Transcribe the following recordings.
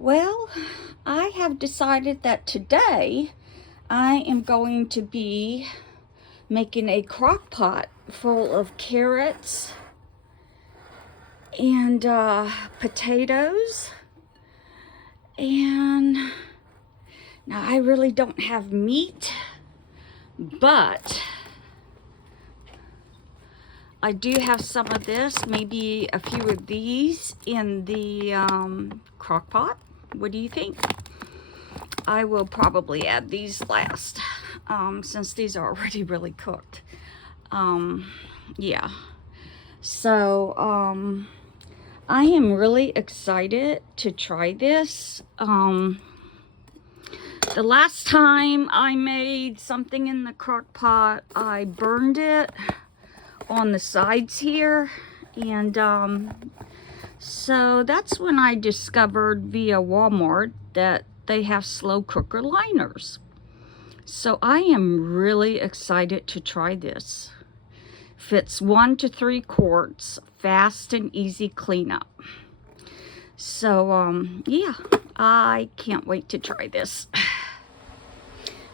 Well, I have decided that today I am going to be making a crock pot full of carrots and potatoes. And now I really don't have meat, but I do have some of this, maybe a few of these in the crock pot. What do you think? I will probably add these last, since these are already really cooked. Yeah. So, I am really excited to try this. The last time I made something in the crock pot, I burned it on the sides here. And, so that's when I discovered via Walmart that they have slow cooker liners. So I am really excited to try this. Fits 1 to 3 quarts, fast and easy cleanup. So yeah, I can't wait to try this.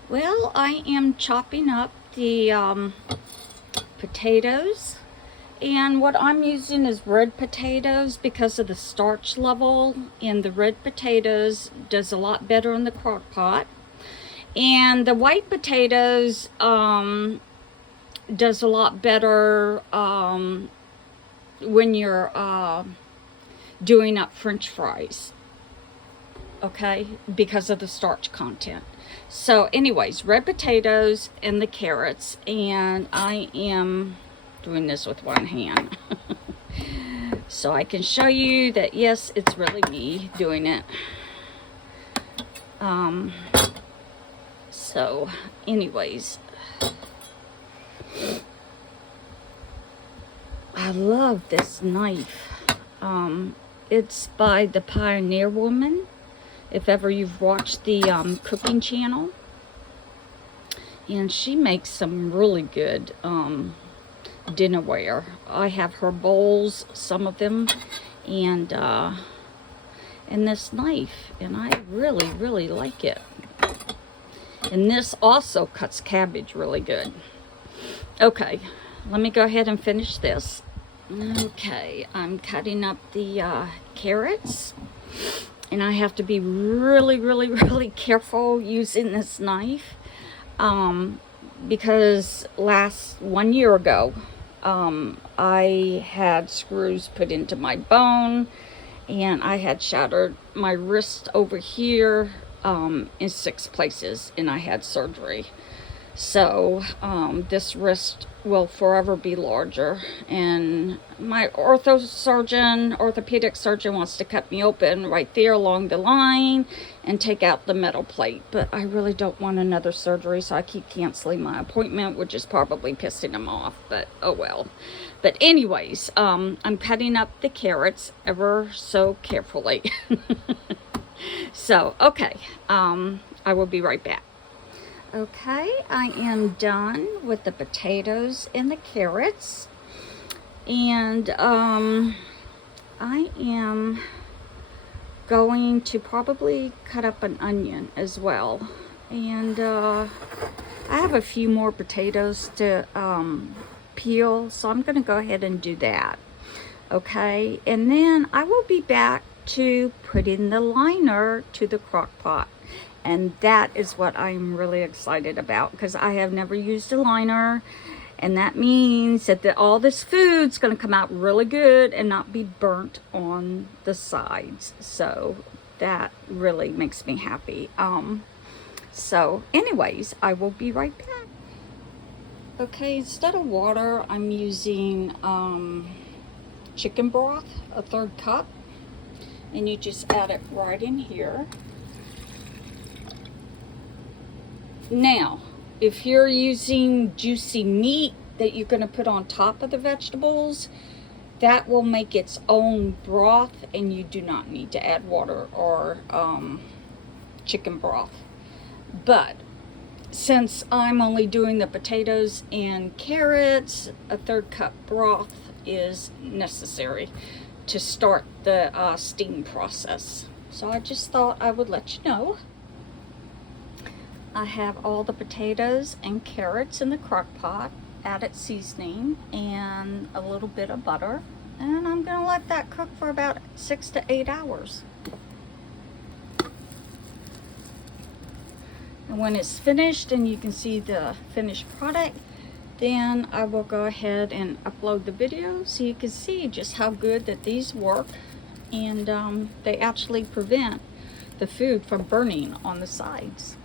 Well, I am chopping up the potatoes. And what I'm using is red potatoes because of the starch level, and the red potatoes does a lot better in the crock pot. And the white potatoes does a lot better when you're doing up French fries, okay, because of the starch content. So anyways, red potatoes and the carrots, and I am doing this with one hand so I can show you that yes, it's really me doing it. So anyways, I love this knife. It's by the Pioneer Woman, if ever you've watched the cooking channel, and she makes some really good dinnerware. I have her bowls, some of them, and this knife, and I really like it. And this also cuts cabbage really good. Okay, let me go ahead and finish this. Okay, I'm cutting up the carrots, and I have to be really careful using this knife because 1 year ago I had screws put into my bone, and I had shattered my wrist over here in 6 places, and I had surgery. So this wrist will forever be larger, and my orthopedic surgeon wants to cut me open right there along the line and take out the metal plate, but I really don't want another surgery, so I keep canceling my appointment, which is probably pissing him off, but oh well. But anyways, I'm cutting up the carrots ever so carefully. So okay, I will be right back. Okay, I am done with the potatoes and the carrots, and I am going to probably cut up an onion as well, and I have a few more potatoes to peel, so I'm going to go ahead and do that. Okay, and then I will be back to put in the liner to the crock pot. And that is what I'm really excited about, because I have never used a liner, and that means that all this food's going to come out really good and not be burnt on the sides. So that really makes me happy. So anyways, I will be right back. Okay, instead of water, I'm using chicken broth, a 1/3 cup, and you just add it right in here. Now, if you're using juicy meat that you're going to put on top of the vegetables, that will make its own broth, and you do not need to add water or chicken broth. But since I'm only doing the potatoes and carrots, a 1/3 cup broth is necessary to start the steam process. So I just thought I would let you know. I have all the potatoes and carrots in the crock pot, added seasoning and a little bit of butter, and I'm gonna let that cook for about 6 to 8 hours. And when it's finished and you can see the finished product, then I will go ahead and upload the video so you can see just how good that these work, and they actually prevent the food from burning on the sides.